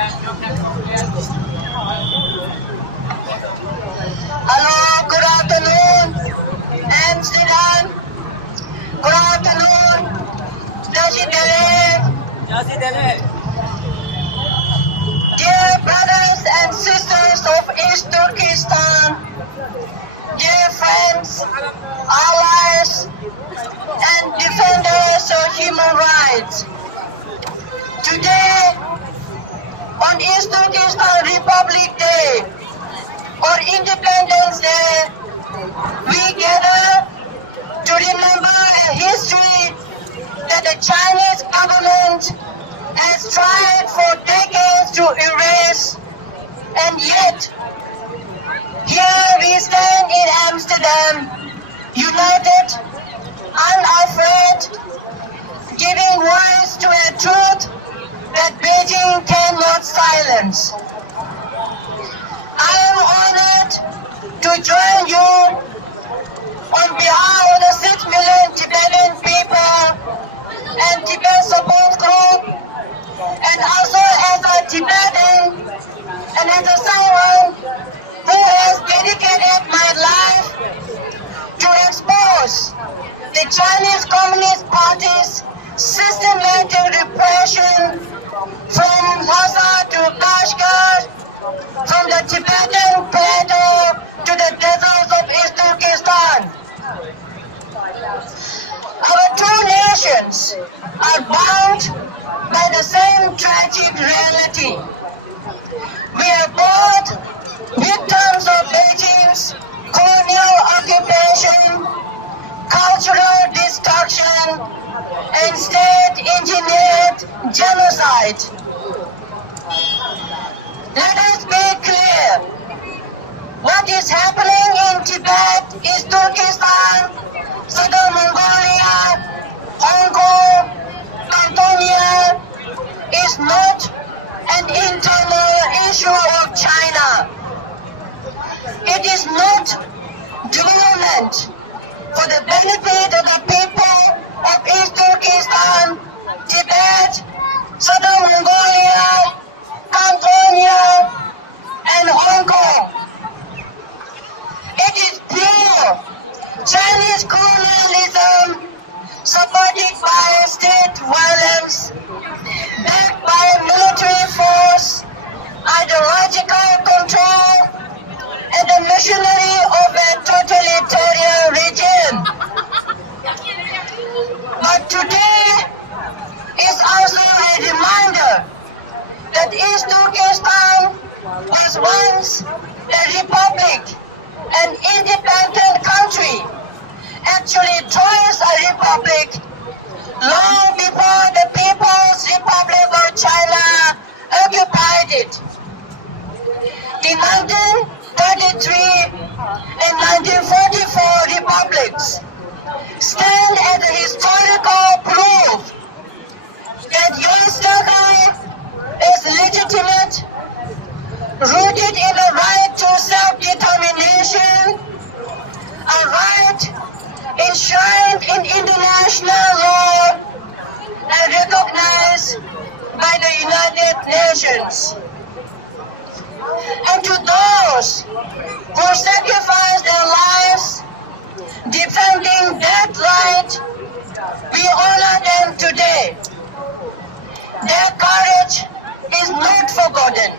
Hello, good afternoon, Amsterdam. Good afternoon, Turkestan. Dear brothers and sisters of East Turkestan, dear friends, allies, and defenders of human rights. Today, on East Turkestan Republic Day, or Independence Day, we gather to remember a history that the Chinese government has tried for decades to erase, and yet here we stand in Amsterdam, united, unafraid, giving voice to a truth that Beijing cannot silence. I am honored to join you on behalf of the 6 million Tibetan people and Tibet support group, and also as a Tibetan and as a someone who has dedicated my life to expose the Chinese Communist Party's systematic repression from Lhasa to Kashgar, from the Tibetan plateau to the deserts of East Turkestan. Our two nations are bound by the same tragic reality. We are both victims of Beijing's colonial occupation, cultural destruction, and state-engineered genocide. Let us be clear. What is happening in Tibet, East Turkestan, Southern Mongolia, Hong Kong, Cantonia is not an internal issue of China. It is not development for the benefit of the people of East Turkestan, Tibet, Southern Mongolia, Cantonia, and Hong Kong. It is pure Chinese colonialism supported by state violence, backed by military force, ideological control, and the machinery of a totalitarian regime. But today is also a reminder that East Turkestan was once a republic, an independent country, actually twice a republic, long before the People's Republic of China occupied it. The 1933 and 1944 republics stand as a historical proof that your struggle is legitimate, rooted in a right to self-determination, a right enshrined in international law and recognized by the United Nations. And to those who sacrificed their lives defending that right, we honor them today. Their courage is not forgotten.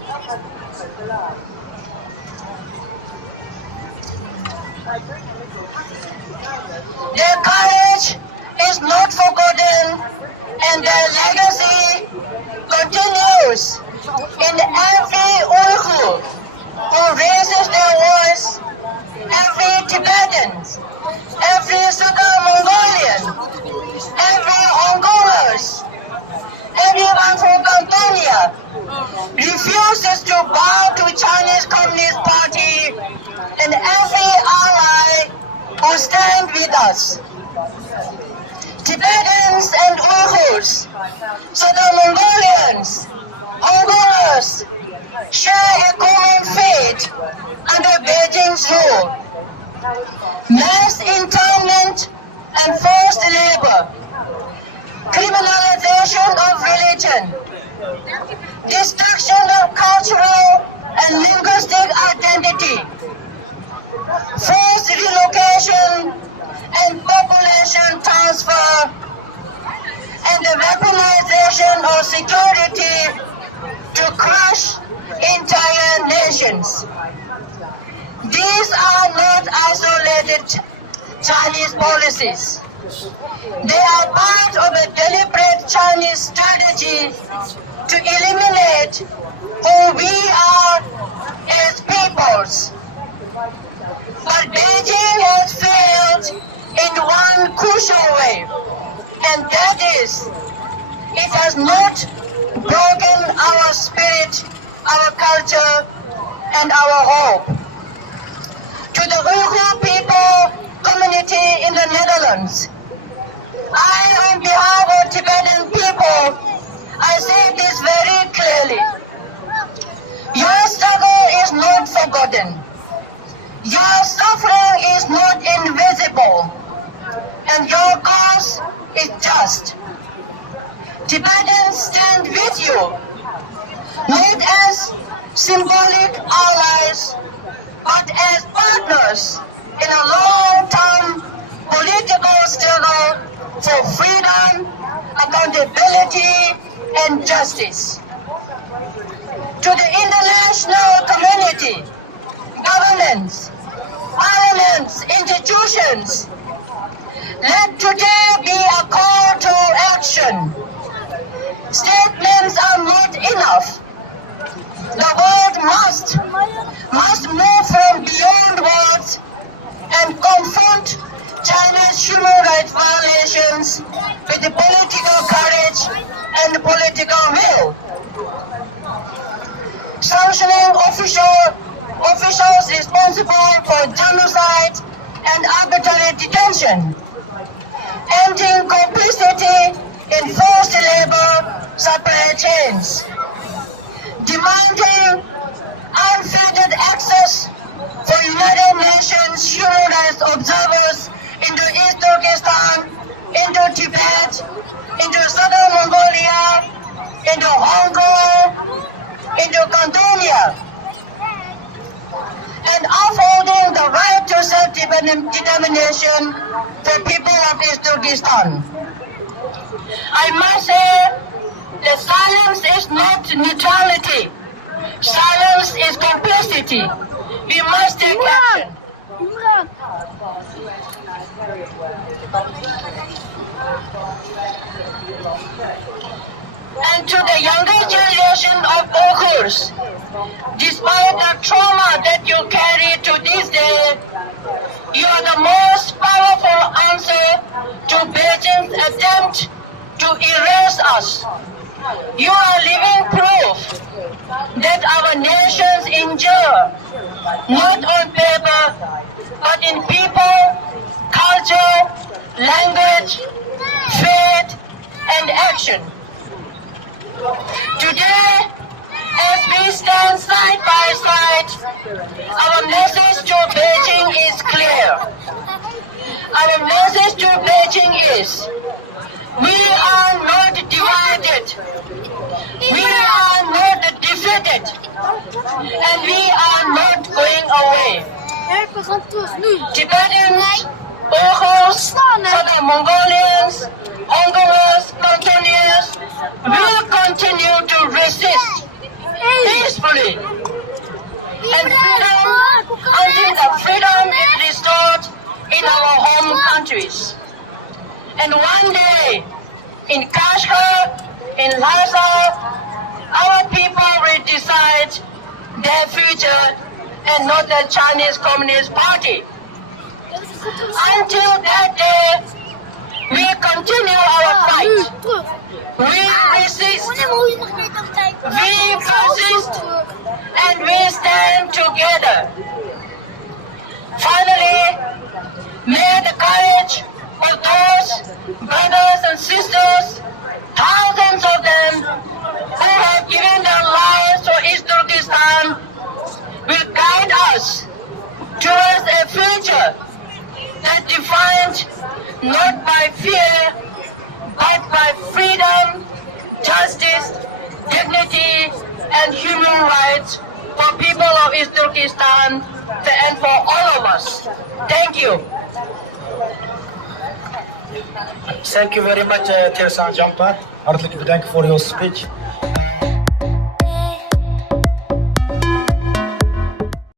Their courage is not forgotten, and their legacy continues in every Uyghur who raises their voice, every Tibetan, every Southern Mongolian, every Hongkongers, everyone from Cantonia refuses to bow to Chinese Communist Party, and every ally who stand with us. Tibetans and Uyghurs, Southern Mongolians, Hongkongers share a common fate under Beijing's rule. Mass internment and forced labor, criminalization of religion, destruction of cultural and linguistic identity, forced relocation and population transfer, and the weaponization of security to crush entire nations. These are not isolated Chinese policies. They are part of a deliberate Chinese strategy to eliminate who we are as peoples. But Beijing has failed in one crucial way, and that is, it has not broken our spirit, our culture, and our hope. To the Uyghur people community in the Netherlands, I, on behalf of Tibetan people, I say this very clearly. Your struggle is not forgotten. Your suffering is not invisible. And your cause is just. Tibetans stand with you, not as symbolic allies, but as partners in a long-term political struggle for freedom, accountability, and justice. To the international community, governments, parliaments, institutions, let today be a call to action. Statements are not enough. The world must move from beyond words and confront China's human rights violations with the political courage and the political will. Sanctioning officials responsible for genocide and arbitrary detention, ending complicity in forced labor supply chains, demanding unfettered access for United Nations human rights observers into East Turkestan, into Tibet, into Southern Mongolia, into Hong Kong, into Cambodia, and upholding the right to self-determination for people of East Turkestan. I must say that silence is not neutrality. Silence is complicity. We must take action. And to the younger generation of Uyghurs, despite the trauma that you carry to this day, you are the most powerful answer to Beijing's attempt to erase us. You are living proof that our nations endure, not on paper, but in people, culture, language, faith, and action. Today, as we stand side by side, our message to Beijing is clear. Our message to Beijing is, we are not divided, we are not defeated, and we are not going away. Tibetans, Uyghurs, Southern Mongolians, Hongkongers, Cantonians will continue to resist peacefully and until the freedom is restored in our home countries. And one day, in Kashgar, in Lhasa, our people will decide their future and not the Chinese Communist Party. Until that day, we continue our fight. We resist, we persist, and we stand together. Finally, may the courage of those brothers and sisters, thousands of them, who have given their lives for East Turkestan, will guide us towards a future that defined not by fear, but by freedom, justice, and human rights for people of East Turkestan and for all of us. Thank you. Thank you very much, Tsering Jampa. Hartelijk bedankt voor your speech.